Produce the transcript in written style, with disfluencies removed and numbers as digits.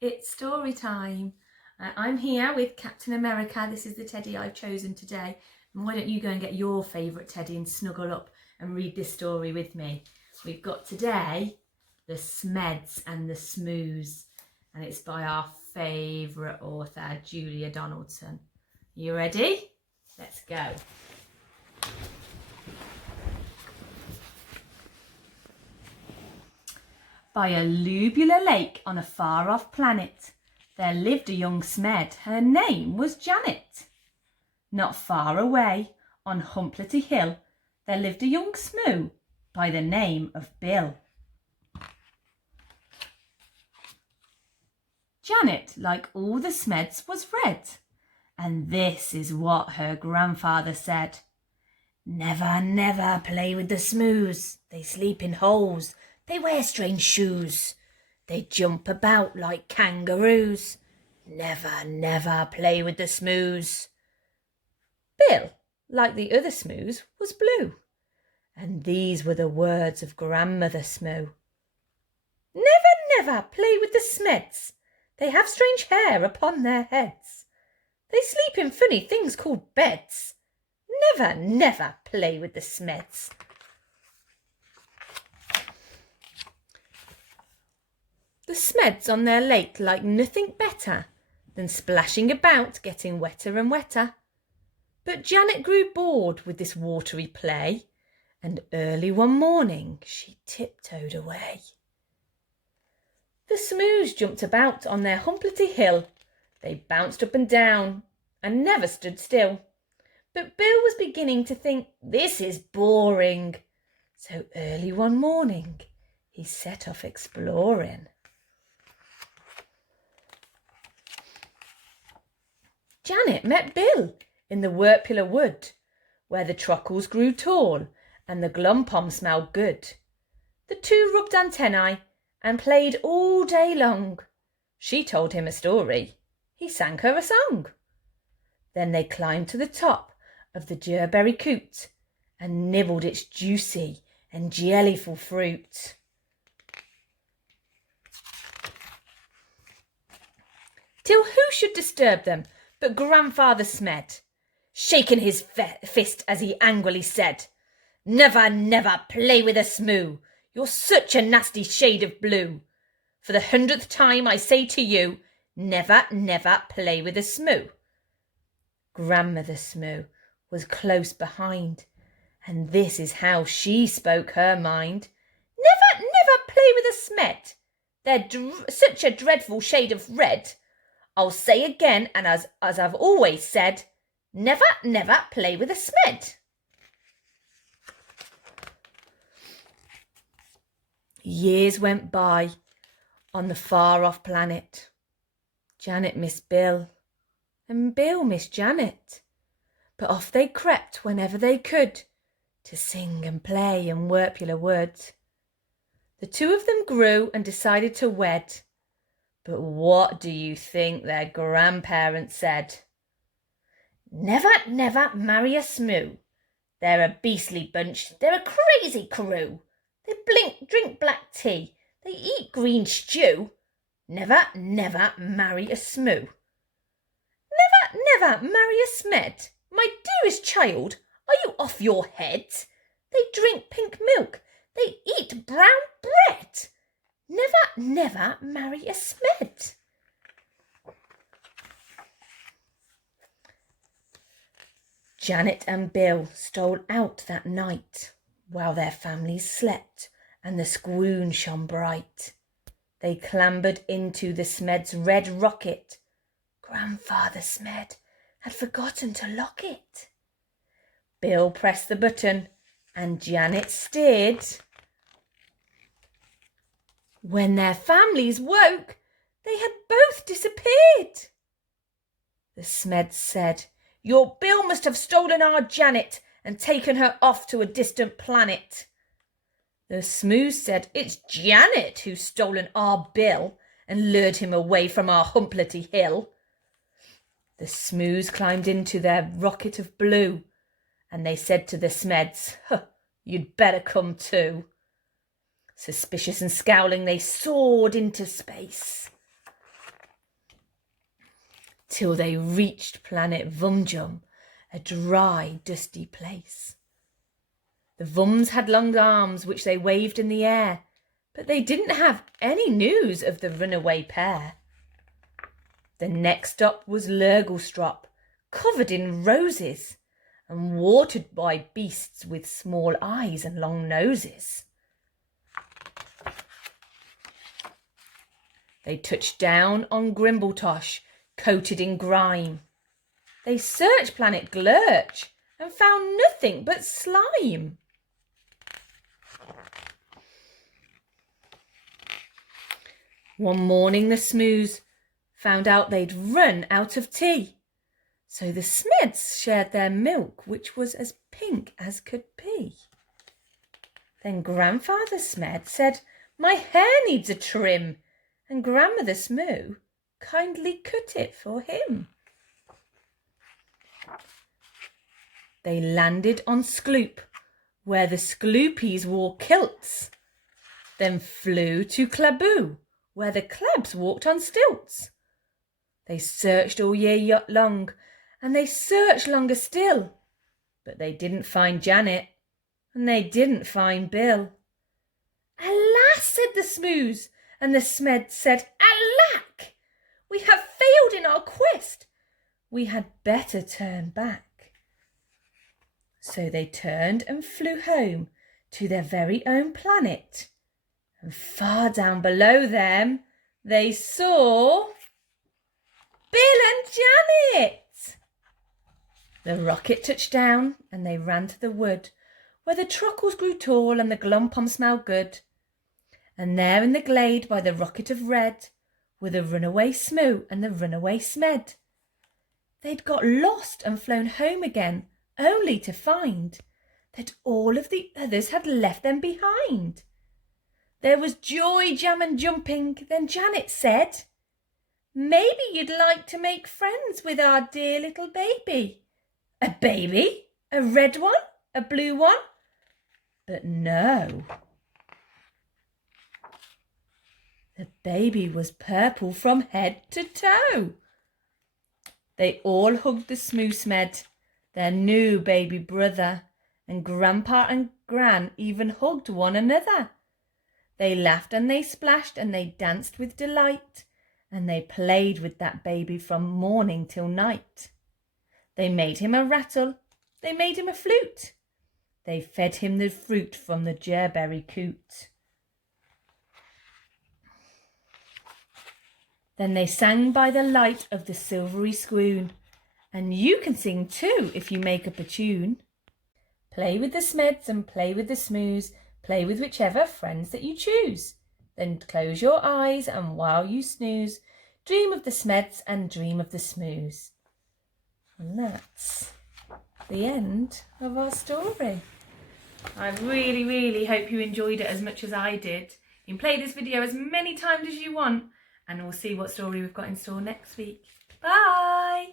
It's story time. I'm here with Captain America. This is the teddy I've chosen today. And why don't you go and get your favourite teddy and snuggle up and read this story with me. We've got today The Smeds and the Smoos, and it's by our favourite author, Julia Donaldson. You ready? Let's go. By a lubular lake on a far-off planet, there lived a young Smed. Her name was Janet. Not far away, on Humplety Hill, there lived a young Smoo by the name of Bill. Janet, like all the Smeds, was red, and this is what her grandfather said. "Never, never play with the Smoos. They sleep in holes. They wear strange shoes. They jump about like kangaroos. Never, never play with the Smoos." Bill, like the other Smoos, was blue, and these were the words of Grandmother Smoo. "Never, never play with the Smeds. They have strange hair upon their heads. They sleep in funny things called beds. Never, never play with the Smeds." The Smeds on their lake liked nothing better than splashing about, getting wetter and wetter. But Janet grew bored with this watery play, and early one morning she tiptoed away. The Smoos jumped about on their Humplety Hill. They bounced up and down and never stood still. But Bill was beginning to think, this is boring. So early one morning he set off exploring. Janet met Bill in the Wirpula Wood, where the truckles grew tall and the glumpom smelled good. The two rubbed antennae and played all day long. She told him a story. He sang her a song. Then they climbed to the top of the Gerberry Coot and nibbled its juicy and jellyful fruit. Till who should disturb them but Grandfather Smed, shaking his fist as he angrily said, "Never, never play with a Smoo. You're such a nasty shade of blue. For the 100th time I say to you, never, never play with a Smoo." Grandmother Smoo was close behind, and this is how she spoke her mind. "Never, never play with a Smed. They're such a dreadful shade of red. I'll say again, and as I've always said, never, never play with a Smed." Years went by on the far-off planet. Janet missed Bill, and Bill missed Janet. But off they crept whenever they could to sing and play in Wirpula Wood. The two of them grew and decided to wed. But what do you think their grandparents said? "Never, never marry a Smoo. They're a beastly bunch. They're a crazy crew. They drink black tea. They eat green stew. Never, never marry a Smoo." "Never, never marry a Smed. My dearest child, are you off your head? They drink pink milk. They eat brown bread. Never, never marry a Smed." Janet and Bill stole out that night while their families slept and the squoon shone bright. They clambered into the Smed's red rocket. Grandfather Smed had forgotten to lock it. Bill pressed the button and Janet steered. When their families woke, they had both disappeared. The Smeds said, "Your Bill must have stolen our Janet and taken her off to a distant planet." The Smoos said, "It's Janet who's stolen our Bill and lured him away from our Humplety Hill." The Smoos climbed into their rocket of blue, and they said to the Smeds, "You'd better come too." Suspicious and scowling, they soared into space. till they reached Planet Vumjum, a dry, dusty place. The Vums had long arms which they waved in the air, but they didn't have any news of the runaway pair. The next stop was Lurgelstrop, covered in roses and watered by beasts with small eyes and long noses. They touched down on Grimbletosh, coated in grime. They searched Planet Glurch and found nothing but slime. One morning the Smoos found out they'd run out of tea, so the Smeds shared their milk, which was as pink as could be. Then Grandfather Smed said, "My hair needs a trim," and Grandmother Smoo kindly cut it for him. They landed on Skloop, where the Skloopies wore kilts, then flew to Klaboo, where the Klabs walked on stilts. They searched all year long, and they searched longer still, but they didn't find Janet, and they didn't find Bill. "Alas," said the Smoos, and the Smeds said, "Alack! We have failed in our quest. We had better turn back." So they turned and flew home to their very own planet. And far down below them, they saw Bill and Janet. The rocket touched down and they ran to the wood where the truckles grew tall and the glumpom smelled good. And there in the glade by the rocket of red were the runaway Smoo and the runaway Smed. They'd got lost and flown home again, only to find that all of the others had left them behind. There was joy, jam and jumping. Then Janet said, "Maybe you'd like to make friends with our dear little baby." A baby? A red one? A blue one? But no. The baby was purple from head to toe. They all hugged the Smoo Smed, their new baby brother, and Grandpa and Gran even hugged one another. They laughed and they splashed and they danced with delight, and they played with that baby from morning till night. They made him a rattle, they made him a flute, they fed him the fruit from the gerberry coot. Then they sang by the light of the silvery squoon, and you can sing too if you make up a tune. Play with the Smeds and play with the Smoos, play with whichever friends that you choose. Then close your eyes and while you snooze, dream of the Smeds and dream of the Smoos. And that's the end of our story. I really hope you enjoyed it as much as I did. You can play this video as many times as you want, and we'll see what story we've got in store next week. Bye!